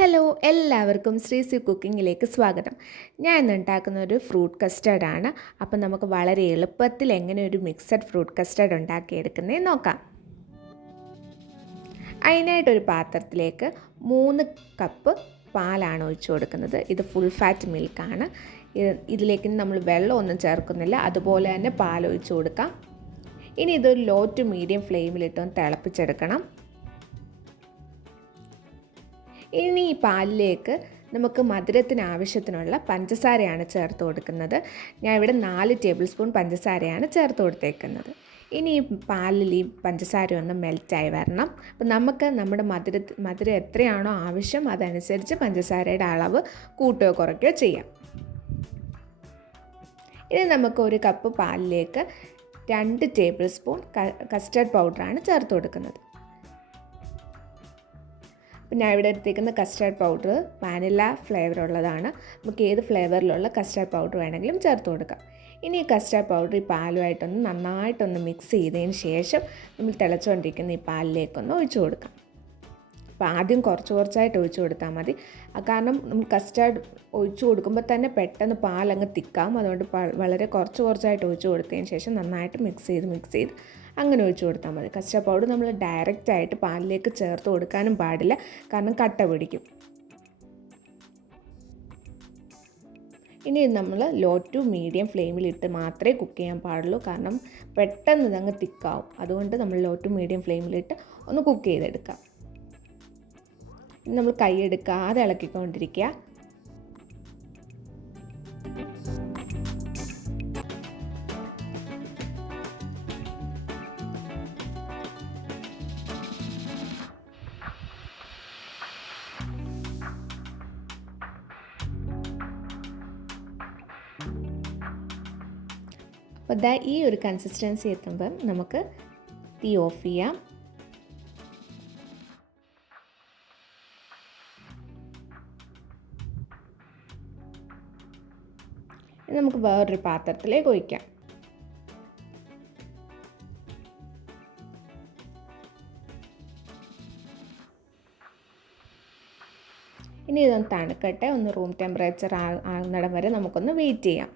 Hello, എല്ലാവർക്കും ശ്രീസി കുക്കിങ്ങിലേക്ക് സ്വാഗതം. ഞാൻ ഇന്ന് ഉണ്ടാക്കുന്ന ഒരു ഫ്രൂട്ട് കസ്റ്റർഡാണ്. അപ്പം നമുക്ക് വളരെ എളുപ്പത്തിൽ എങ്ങനെ ഒരു മിക്സഡ് ഫ്രൂട്ട് കസ്റ്റർഡ് ഉണ്ടാക്കിയെടുക്കുന്നതെന്ന് നോക്കാം. അതിനായിട്ടൊരു പാത്രത്തിലേക്ക് 3 കപ്പ് പാലാണ് ഒഴിച്ചു കൊടുക്കുന്നത്. ഇത് ഫുൾ ഫാറ്റ് മിൽക്കാണ്. ഇതിലേക്ക് നമ്മൾ വെള്ളമൊന്നും ചേർക്കുന്നില്ല, അതുപോലെ തന്നെ പാൽ ഒഴിച്ചു കൊടുക്കാം. ഇനി ഇതൊരു ലോ ടു മീഡിയം ഫ്ലെയിമിലിട്ടൊന്ന് തിളപ്പിച്ചെടുക്കണം. ഇനി ഈ പാലിലേക്ക് നമുക്ക് മധുരത്തിന് ആവശ്യത്തിനുള്ള പഞ്ചസാരയാണ് ചേർത്ത് കൊടുക്കുന്നത്. ഞാൻ ഇവിടെ 4 ടേബിൾ സ്പൂൺ പഞ്ചസാരയാണ് ചേർത്ത് കൊടുത്തേക്കുന്നത്. ഇനി ഈ പാലിൽ ഈ പഞ്ചസാര ഒന്ന് മെൽറ്റായി വരണം. അപ്പം നമുക്ക് നമ്മുടെ മധുരം എത്രയാണോ ആവശ്യം അതനുസരിച്ച് പഞ്ചസാരയുടെ അളവ് കൂട്ടുകയോ കുറയ്ക്കുകയോ ചെയ്യാം. ഇനി നമുക്ക് 1 കപ്പ് പാലിലേക്ക് 2 ടേബിൾ സ്പൂൺ കസ്റ്റർഡ് പൗഡറാണ് ചേർത്ത് കൊടുക്കുന്നത്. അപ്പോൾ ഞാൻ ഇവിടെ എടുത്തേക്കുന്ന കസ്റ്റർഡ് പൗഡർ വാനില ഫ്ലേവർ ഉള്ളതാണ്. നമുക്ക് ഏത് ഫ്ലേവറിലുള്ള കസ്റ്റർഡ് പൗഡർ വേണമെങ്കിലും ചേർത്ത് കൊടുക്കാം. ഇനി ഈ കസ്റ്റർഡ് പൗഡർ ഈ പാലുമായിട്ടൊന്ന് നന്നായിട്ടൊന്ന് മിക്സ് ചെയ്തതിന് ശേഷം നമ്മൾ തിളച്ചുകൊണ്ടിരിക്കുന്ന ഈ പാലിലേക്കൊന്ന് ഒഴിച്ചു കൊടുക്കാം. അപ്പോൾ ആദ്യം കുറച്ചായിട്ട് ഒഴിച്ചു കൊടുത്താൽ മതി. കാരണം നമ്മൾ കസ്റ്റർഡ് ഒഴിച്ചു കൊടുക്കുമ്പോൾ തന്നെ പെട്ടെന്ന് പാലങ്ങ് തിക്കാവും. അതുകൊണ്ട് വളരെ കുറച്ചായിട്ട് ഒഴിച്ചു കൊടുത്തതിന് ശേഷം നന്നായിട്ട് മിക്സ് ചെയ്ത് അങ്ങനെ ഒഴിച്ചു കൊടുത്താൽ മതി. കസ്റ്റർഡ് പൗഡർ നമ്മൾ ഡയറക്റ്റായിട്ട് പാലിലേക്ക് ചേർത്ത് കൊടുക്കാനും പാടില്ല, കാരണം കട്ട പിടിക്കും. ഇനി നമ്മൾ ലോ ടു മീഡിയം ഫ്ലെയിമിലിട്ട് മാത്രമേ കുക്ക് ചെയ്യാൻ പാടുള്ളൂ, കാരണം പെട്ടെന്ന് ഇതങ്ങ് തിക്കാവും. അതുകൊണ്ട് നമ്മൾ ലോ ടു മീഡിയം ഫ്ലെയിമിലിട്ട് ഒന്ന് കുക്ക് ചെയ്തെടുക്കാം. ഇനി നമ്മൾ കൈയെടുക്കാതെ ഇളക്കിക്കൊണ്ടിരിക്കുക. അപ്പോൾ ഈ ഒരു കൺസിസ്റ്റൻസി എത്തുമ്പം നമുക്ക് തീ ഓഫ് ചെയ്യാം. നമുക്ക് വേറൊരു പാത്രത്തിലേക്ക് ഒഴിക്കാം. ഇനി ഇതൊന്ന് തണുക്കട്ടെ. ഒന്ന് റൂം ടെമ്പറേച്ചർ ആകുന്നിടം വരെ നമുക്കൊന്ന് വെയിറ്റ് ചെയ്യാം.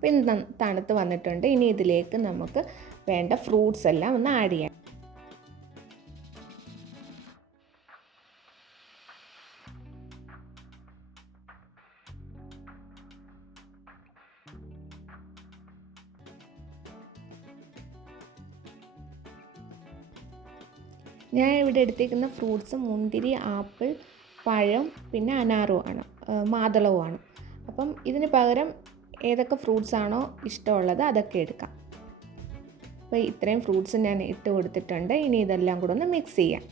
പിന്നെ തണുത്ത് വന്നിട്ടുണ്ട്. ഇനി ഇതിലേക്ക് നമുക്ക് വേണ്ട ഫ്രൂട്ട്സ് എല്ലാം ഒന്ന് ആഡ് ചെയ്യാം. ഞാൻ ഇവിടെ എടുത്തേക്കുന്ന ഫ്രൂട്ട്സ് മുന്തിരി, ആപ്പിൾ, പഴം, പിന്നെ അനാറുമാണ്, മാതളവുമാണ്. അപ്പം ഇതിന് പകരം ഏതൊക്കെ ഫ്രൂട്ട്സ് ആണോ ഇഷ്ടമുള്ളത് അതൊക്കെ എടുക്കാം. അപ്പോൾ ഇത്രയും ഫ്രൂട്ട്സ് ഞാൻ ഇട്ട് കൊടുത്തിട്ടുണ്ട്. ഇനി ഇതെല്ലാം കൂടെ ഒന്ന് മിക്സ് ചെയ്യാം.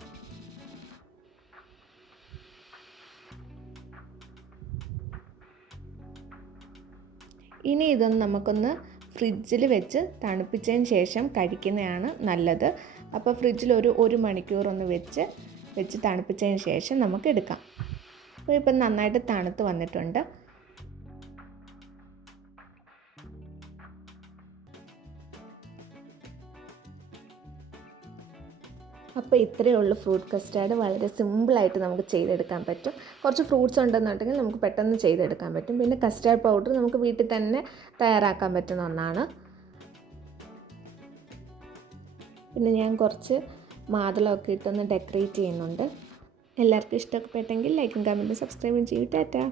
ഇനി ഇതൊന്ന് നമുക്കൊന്ന് ഫ്രിഡ്ജിൽ വെച്ച് തണുപ്പിച്ചതിന് ശേഷം കഴിക്കുന്നതാണ് നല്ലത്. അപ്പോൾ ഫ്രിഡ്ജിൽ ഒരു മണിക്കൂർ ഒന്ന് വെച്ച് തണുപ്പിച്ചതിന് ശേഷം നമുക്ക് എടുക്കാം. അപ്പോൾ ഇപ്പം നന്നായിട്ട് തണുത്ത് വന്നിട്ടുണ്ട്. അപ്പോൾ ഇത്രയേ ഉള്ളൂ ഫ്രൂട്ട് കസ്റ്റാർഡ്. വളരെ സിമ്പിളായിട്ട് നമുക്ക് ചെയ്തെടുക്കാൻ പറ്റും. കുറച്ച് ഫ്രൂട്ട്സ് ഉണ്ടെന്നുണ്ടെങ്കിൽ നമുക്ക് പെട്ടെന്ന് ചെയ്തെടുക്കാൻ പറ്റും. പിന്നെ കസ്റ്റാർഡ് പൗഡർ നമുക്ക് വീട്ടിൽ തന്നെ തയ്യാറാക്കാൻ പറ്റുന്ന ഒന്നാണ്. പിന്നെ ഞാൻ കുറച്ച് മാതളമൊക്കെ ഇട്ടൊന്ന് ഡെക്കറേറ്റ് ചെയ്യുന്നുണ്ട്. എല്ലാവർക്കും ഇഷ്ടപ്പെട്ടെങ്കിൽ ലൈക്കും കമൻറ്റും സബ്സ്ക്രൈബും ചെയ്യൂ. ടാറ്റാ.